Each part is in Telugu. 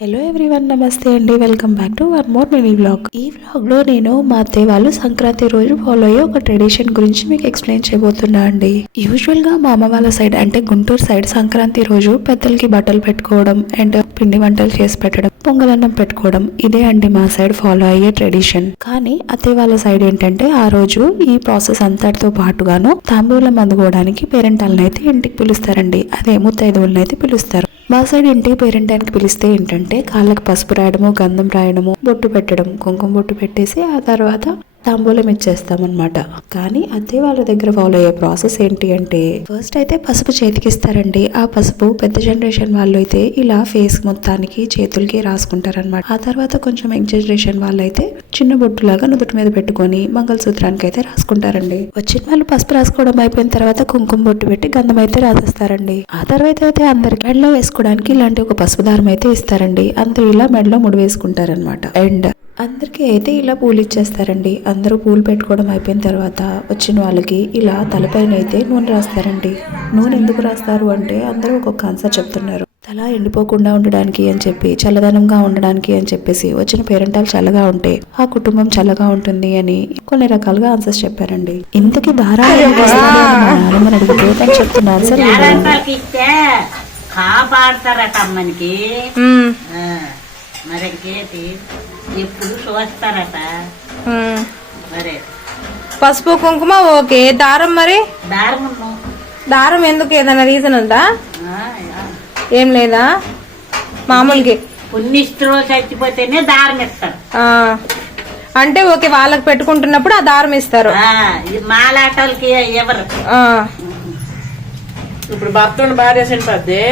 హలో ఎవ్రీవన్, నమస్తే అండి. Welcome back to one more mini vlog. ఈ వ్లాగ్ లో నేను మా అత్తయ్య వాళ్ళు సంక్రాంతి రోజు ఫాలో అయ్యే ఒక ట్రెడిషన్ గురించి మీకు ఎక్స్ప్లెయిన్ చేయబోతున్నా అండి. యూజువల్ గా మా అమ్మ వాళ్ళ సైడ్ అంటే గుంటూరు సైడ్ సంక్రాంతి రోజు పెద్దలకి బట్టలు పెట్టుకోవడం అండ్ పిండి వంటలు చేసి పెట్టడం, పొంగలన్నం పెట్టుకోవడం, ఇదే అండి మా సైడ్ ఫాలో అయ్యే ట్రెడిషన్. కానీ అత్తయ్య వాళ్ళ సైడ్ ఏంటంటే ఆ రోజు ఈ ప్రాసెస్ అంతటితో పాటుగాను తాంబూలం అందుకోవడానికి పేరెంటాలను అయితే ఇంటికి పిలుస్తారండి. అదే ముత్తైదువులను అయితే పిలుస్తారు. మా సైడ్ ఇంటికి పేరెంటానికి పిలిస్తే ఏంటంటే కాళ్ళకి పసుపు రాయడము, గంధం రాయడము, బొట్టు పెట్టడం, కుంకుమ బొట్టు పెట్టేసి ఆ తర్వాత తాంబూలం ఇచ్చేస్తామన్నమాట. కానీ అత్తయ్య వాళ్ళ దగ్గర ఫాలో అయ్యే ప్రాసెస్ ఏంటి అంటే ఫస్ట్ అయితే పసుపు చేతికి ఇస్తారండి. ఆ పసుపు పెద్ద జనరేషన్ వాళ్ళు అయితే ఇలా ఫేస్ మొత్తానికి చేతులకి రాసుకుంటారనమాట. ఆ తర్వాత కొంచెం యంగ్ జనరేషన్ వాళ్ళు అయితే చిన్న బొట్టులాగా నుదుటి మీద పెట్టుకొని మంగళసూత్రానికి అయితే రాసుకుంటారండి. వచ్చిన వాళ్ళు పసుపు రాసుకోవడం అయిపోయిన తర్వాత కుంకుమ బొట్టు పెట్టి గంధం అయితే రాసేస్తారండి. ఆ తర్వాత అయితే అందరికి మెడలో వేసుకోవడానికి ఇలాంటి ఒక పసుపు దారం అయితే ఇస్తారండి. అందరూ ఇలా మెడలో ముడి వేసుకుంటారనమాట. అండ్ అందరికీ అయితే ఇలా పూలు ఇచ్చేస్తారండి. అందరూ పూలు పెట్టుకోవడం అయిపోయిన తర్వాత వచ్చిన వాళ్ళకి ఇలా తలపైన అయితే నూనె రాస్తారండి. నూనె ఎందుకు రాస్తారు అంటే అందరూ ఒక్కొక్క ఆన్సర్ చెప్తున్నారు. తల ఎండిపోకుండా ఉండడానికి అని చెప్పి, చల్లదనంగా ఉండడానికి అని చెప్పేసి, వచ్చిన పేరెంటాలు చల్లగా ఉంటే ఆ కుటుంబం చల్లగా ఉంటుంది అని కొన్ని రకాలుగా ఆన్సర్స్ చెప్పారండి. ఇంతకీ దారాలు అడిగితే తను చెప్తున్న ఆన్సర్ కాపాడతారట అమ్మనికి. మరి ఎప్పుడు చూస్తారట. మరి పసుపు కుంకుమ ఓకే, దారం మరి దారం ఎందుకు? ఏదైనా రీజన్ ఉందా? ఏం లేదా? మామూలుగా పుణ్యస్త్రులు చచ్చిపోతేనే దారం ఇస్తారు. అంటే ఓకే, వాళ్ళకి పెట్టుకుంటున్నప్పుడు ఆ దారం ఇస్తారు. మాలాటోళ్ళకి ఎవరు ఇప్పుడు భర్తను భార్య చనిపోద్ది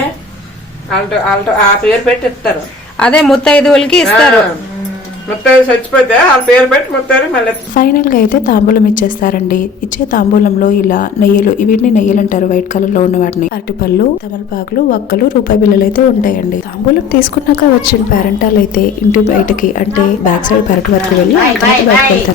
ఆ పేరు పెట్టి ఇస్తారు. అదే ముత్తైదువులకి ఇస్తారు. ముత్తైదు చచ్చిపోతే వాళ్ళ పేరు పెట్టి ముత్తైదు మళ్ళీ ఫైనల్ గా అయితే తాంబూలం ఇచ్చేస్తారండి. ఇచ్చే తాంబూలంలో ఇలా నెయ్యిలు, ఇవన్నీ నెయ్యిలు అంటారు వైట్ కలర్ లో ఉన్న వాటిని, అరటిపళ్ళు, తమలపాకులు, వక్కలు, రూపాయి బిళ్ళలు అయితే ఉంటాయండి. తాంబూలం తీసుకున్నాక వచ్చిన పేరెంటాలు అయితే ఇంటి బయటకి అంటే బ్యాక్ సైడ్ పెరటి వరకు వెళ్ళి బయటకు వెళ్తారు.